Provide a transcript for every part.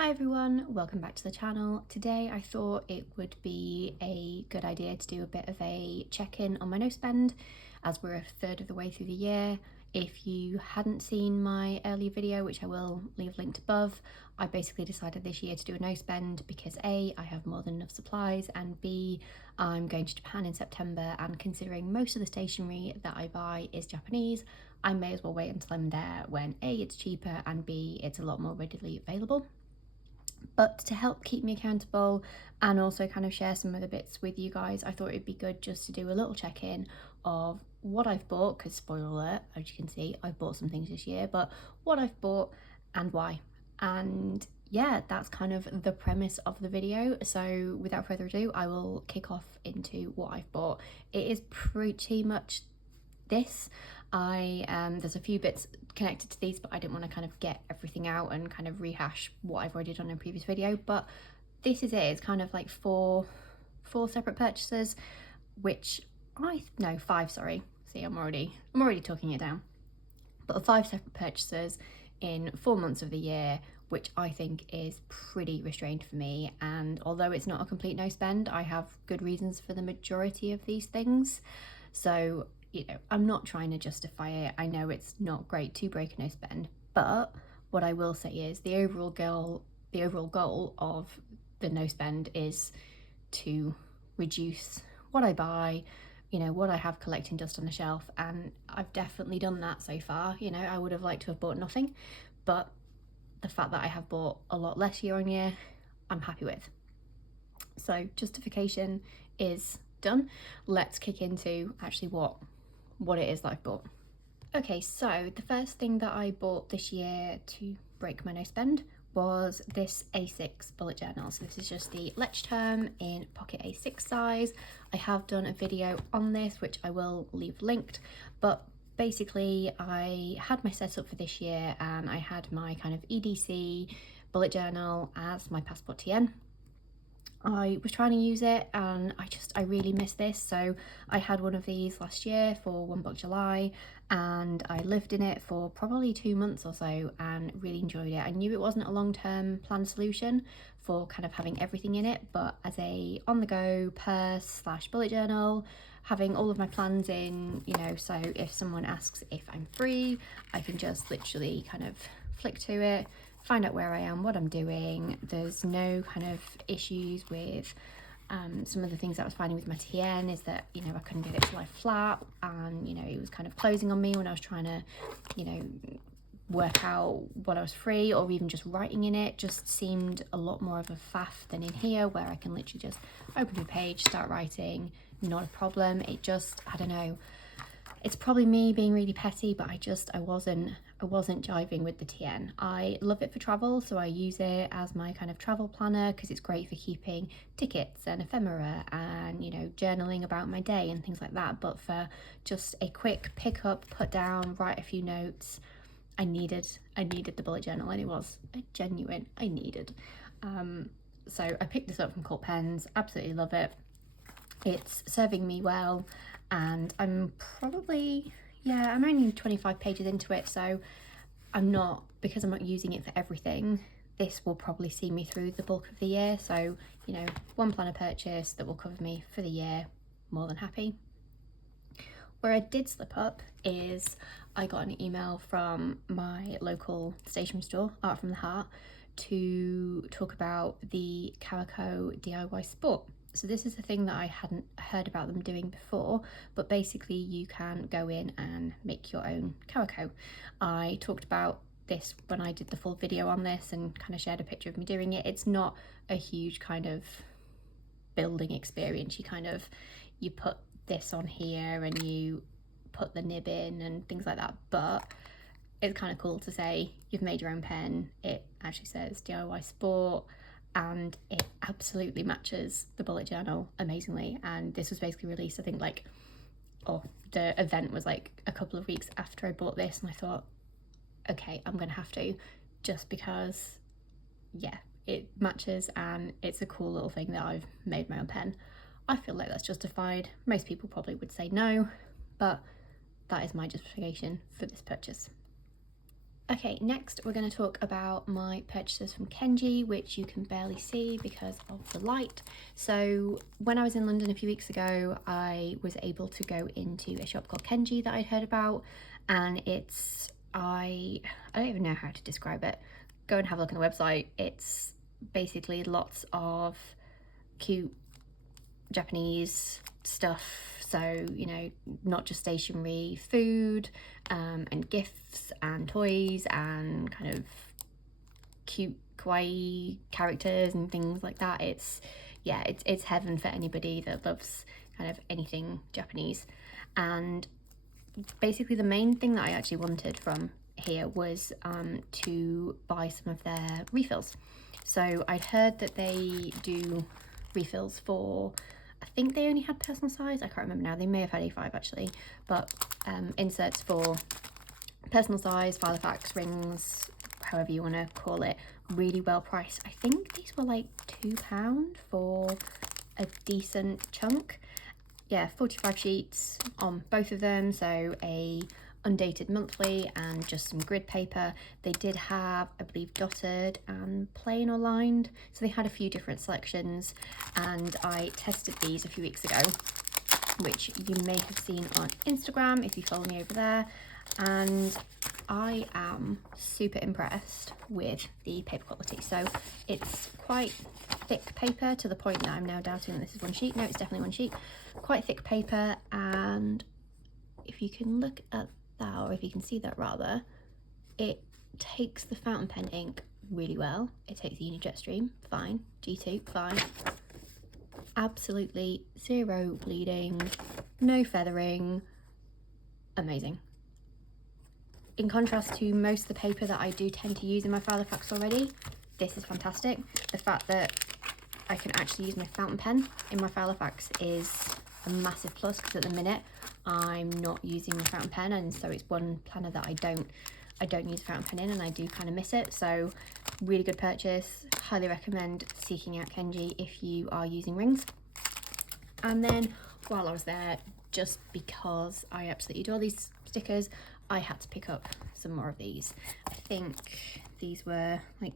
Hi everyone, welcome back to the channel. Today I thought it would be a good idea to do a bit of a check-in on my no spend as we're a third of the way through the year. If you hadn't seen my earlier video, which I will leave linked above, I basically decided this year to do a no spend because A, I have more than enough supplies, and B, I'm going to Japan in September, and considering most of the stationery that I buy is Japanese, I may as well wait until I'm there when A, it's cheaper, and B, it's a lot more readily available. But to help keep me accountable and also kind of share some of the bits with you guys, I thought it'd be good just to do a little check-in of what I've bought, because spoiler alert, as you can see, I've bought some things this year, but what I've bought and why. And yeah, that's kind of the premise of the video. So without further ado, I will kick off into what I've bought. It is pretty much this. There's a few bits connected to these, but I didn't want to kind of get everything out and kind of rehash what I've already done in a previous video. But this is it. It's kind of like four separate purchases, which five, sorry. See, I'm already talking it down. But 5 separate purchases in 4 months of the year, which I think is pretty restrained for me. And although it's not a complete no spend, I have good reasons for the majority of these things. So, you know, I'm not trying to justify it. I know it's not great to break a no spend, but what I will say is the overall goal of the no spend is to reduce what I buy, you know, what I have collecting dust on the shelf, and I've definitely done that so far. You know, I would have liked to have bought nothing, but the fact that I have bought a lot less year on year, I'm happy with. So justification is done. Let's kick into actually what it is that I've bought. Okay, so the first thing that I bought this year to break my no spend was this A6 bullet journal. So this is just the Lechterm in pocket A6 size. I have done a video on this, which I will leave linked, but basically I had my setup for this year and I had my kind of EDC bullet journal as my passport TN. I was trying to use it and I really miss this. So I had one of these last year for One Book July and I lived in it for probably 2 months or so and really enjoyed it. I knew it wasn't a long-term planned solution for kind of having everything in it, but as a on-the-go purse / bullet journal, having all of my plans in, you know, so if someone asks if I'm free, I can just literally kind of flick to it, find out where I am, what I'm doing. There's no kind of issues with some of the things that I was finding with my TN is that, you know, I couldn't get it to lie flat and, you know, it was kind of closing on me when I was trying to, you know, work out what I was free, or even just writing in it just seemed a lot more of a faff than in here, where I can literally just open a page, start writing, not a problem. It just, I don't know, it's probably me being really petty, but I wasn't jiving with the TN. I love it for travel, so I use it as my kind of travel planner because it's great for keeping tickets and ephemera and, you know, journaling about my day and things like that. But for just a quick pick up, put down, write a few notes, I needed the bullet journal, and it was a genuine I needed. So I picked this up from Cult Pens, absolutely love it. It's serving me well, and I'm probably, yeah, I'm only 25 pages into it, so because I'm not using it for everything, this will probably see me through the bulk of the year. So, you know, one planner purchase that will cover me for the year, more than happy. Where I did slip up is I got an email from my local stationery store, Art from the Heart, to talk about the Calico DIY Sport. So this is a thing that I hadn't heard about them doing before, but basically you can go in and make your own calico. I talked about this when I did the full video on this and kind of shared a picture of me doing it. It's not a huge kind of building experience. You put this on here and you put the nib in and things like that, but it's kind of cool to say you've made your own pen. It actually says DIY Sport, and it absolutely matches the bullet journal amazingly. And this was basically released, I think, the event was like a couple of weeks after I bought this, and I thought, okay, I'm gonna have to, just because, yeah, it matches and it's a cool little thing that I've made my own pen. I feel like that's justified. Most people probably would say no, but that is my justification for this purchase. Okay, next we're going to talk about my purchases from Kenji, which you can barely see because of the light. So when I was in London a few weeks ago, I was able to go into a shop called Kenji that I'd heard about, and I don't even know how to describe it. Go and have a look on the website. It's basically lots of cute Japanese stuff, so you know, not just stationery, food, and gifts and toys and kind of cute kawaii characters and things like that. It's heaven for anybody that loves kind of anything Japanese. And basically the main thing that I actually wanted from here was to buy some of their refills. So I'd heard that they do refills for, I think they only had personal size, I can't remember now, they may have had A5 actually, but inserts for personal size, Filofax, rings, however you want to call it, really well priced. I think these were like £2 for a decent chunk. Yeah, 45 sheets on both of them, so a undated monthly and just some grid paper. They did have, I believe, dotted and plain or lined, so they had a few different selections, and I tested these a few weeks ago, which you may have seen on Instagram if you follow me over there, and I am super impressed with the paper quality. So it's quite thick paper to the point that I'm now doubting that this is one sheet. No, it's definitely one sheet. Quite thick paper, and if you can look at that, or if you can see that rather, it takes the fountain pen ink really well. It takes the Unijet Stream, fine. G2, fine. Absolutely zero bleeding, no feathering, amazing. In contrast to most of the paper that I do tend to use in my Filofax already, this is fantastic. The fact that I can actually use my fountain pen in my Filofax is a massive plus, because at the minute I'm not using the fountain pen, and so it's one planner that I don't use a fountain pen in, and I do kind of miss it. So really good purchase, highly recommend seeking out Kenji if you are using rings. And then while I was there, just because I absolutely adore these stickers, I had to pick up some more of these. I think these were like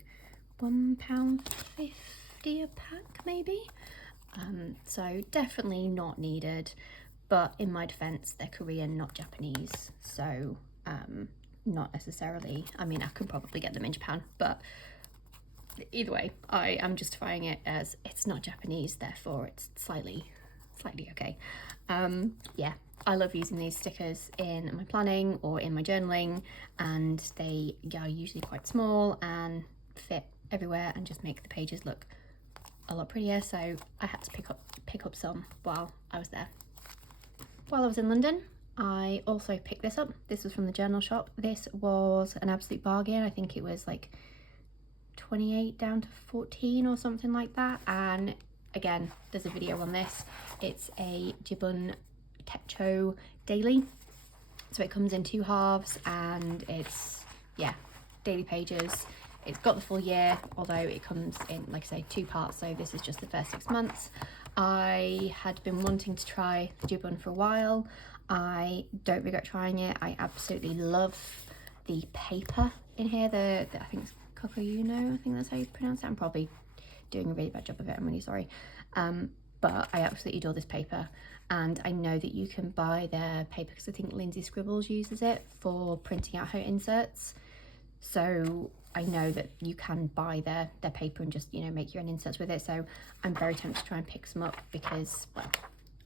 £1.50 a pack maybe. So definitely not needed, but in my defense, they're Korean, not Japanese, so not necessarily, I mean, I could probably get them in Japan, but either way, I am justifying it as it's not Japanese, therefore it's slightly okay. Yeah, I love using these stickers in my planning or in my journaling, and they are usually quite small and fit everywhere and just make the pages look a lot prettier, so I had to pick up some while I was there. While I was in London, I also picked this up. This was from the journal shop. This was an absolute bargain. I think it was like 28 down to 14 or something like that, and again, there's a video on this. It's a Jibun Techo daily, so it comes in 2 halves, and it's, yeah, daily pages. It's got the full year, although it comes in, like I say, 2 parts, so this is just the first 6 months. I had been wanting to try the Jibun for a while. I don't regret trying it. I absolutely love the paper in here. I think it's Kokoyuno, I think that's how you pronounce it. I'm probably doing a really bad job of it, I'm really sorry. But I absolutely adore this paper, and I know that you can buy their paper because I think Lindsay Scribbles uses it for printing out her inserts. So I know that you can buy their paper and just, you know, make your own inserts with it. So I'm very tempted to try and pick some up because, well,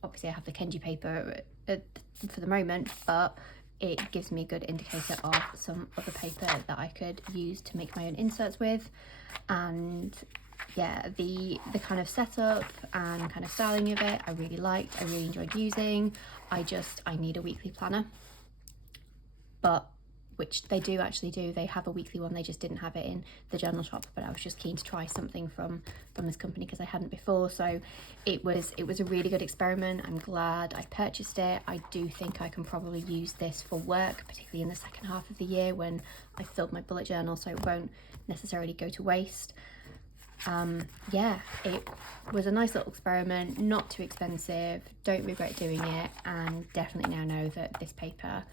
obviously I have the Kenji paper for the moment, but it gives me a good indicator of some other paper that I could use to make my own inserts with. And yeah, the kind of setup and kind of styling of it I really liked. I really enjoyed using. I need a weekly planner, but which they do actually do. They have a weekly one, they just didn't have it in the journal shop, but I was just keen to try something from this company because I hadn't before. So it was a really good experiment. I'm glad I purchased it. I do think I can probably use this for work, particularly in the second half of the year when I filled my bullet journal, so it won't necessarily go to waste. Yeah, it was a nice little experiment, not too expensive, don't regret doing it, and definitely now know that this paper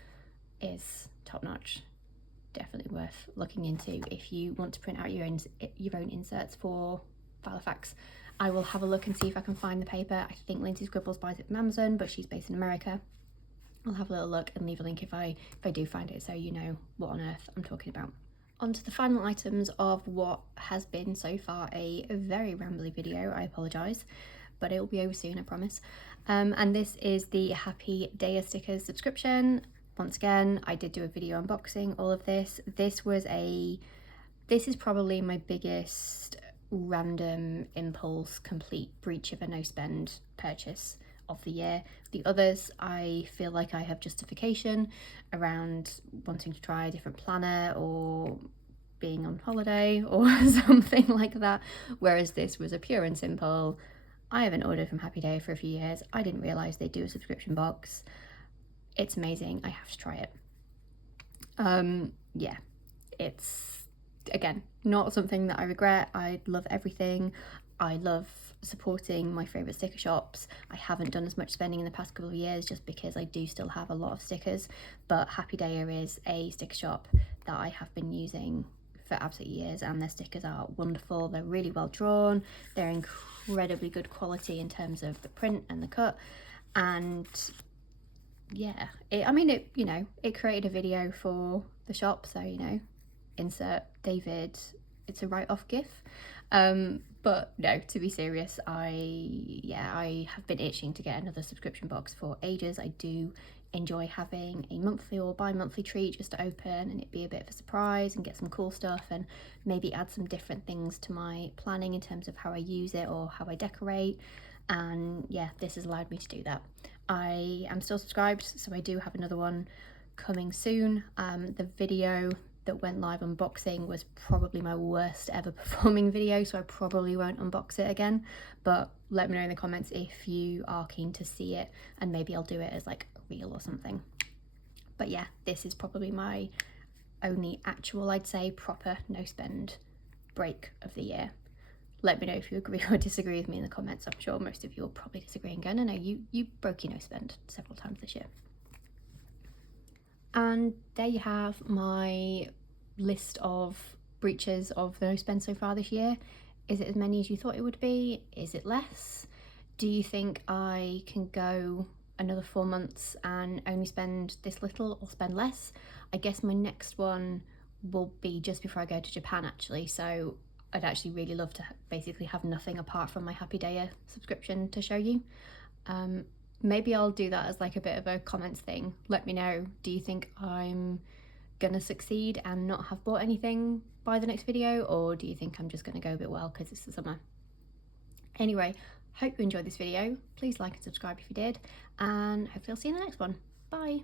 is top notch. definitely worth looking into if you want to print out your own inserts for Filofax. I will have a look and see if I can find the paper. I think Lindsay Scribbles buys it from Amazon, but she's based in America. I'll have a little look and leave a link if I do find it, so you know what on earth I'm talking about. On to the final items of what has been so far a very rambly video. I apologise, but it will be over soon, I promise. And this is the Happy Day Stickers subscription. Once again, I did do a video unboxing all of this. This is probably my biggest random impulse complete breach of a no spend purchase of the year. The others, I feel like I have justification around wanting to try a different planner or being on holiday or something like that, whereas this was a pure and simple, I haven't ordered from Happy Day for a few years, I didn't realise they do a subscription box, it's amazing, I have to try it. Yeah, it's, again, not something that I regret. I love everything. I love supporting my favourite sticker shops. I haven't done as much spending in the past couple of years just because I do still have a lot of stickers, but Happy Dayer is a sticker shop that I have been using for absolute years, and their stickers are wonderful. They're really well drawn, they're incredibly good quality in terms of the print and the cut, and yeah, it created a video for the shop, so insert David, it's a write-off gif. But no, to be serious, I have been itching to get another subscription box for ages. I do enjoy having a monthly or bi-monthly treat just to open and it be a bit of a surprise and get some cool stuff and maybe add some different things to my planning in terms of how I use it or how I decorate. And yeah, this has allowed me to do that. I am still subscribed, so I do have another one coming soon. The video that went live unboxing was probably my worst ever performing video, so I probably won't unbox it again, but let me know in the comments if you are keen to see it and maybe I'll do it as like a reel or something. But yeah, this is probably my only actual, I'd say, proper no spend break of the year. Let me know if you agree or disagree with me in the comments. I'm sure most of you will probably disagree and go, no, you broke your no spend several times this year. And there you have my list of breaches of the no spend so far this year. Is it as many as you thought it would be? Is it less? Do you think I can go another 4 months and only spend this little or spend less? I guess my next one will be just before I go to Japan actually, so I'd actually really love to basically have nothing apart from my Happy Dayer subscription to show you. Maybe I'll do that as like a bit of a comments thing. Let me know, do you think I'm gonna succeed and not have bought anything by the next video, or do you think I'm just gonna go a bit well because it's the summer? Anyway, hope you enjoyed this video. Please like and subscribe if you did, and hopefully I'll see you in the next one. Bye.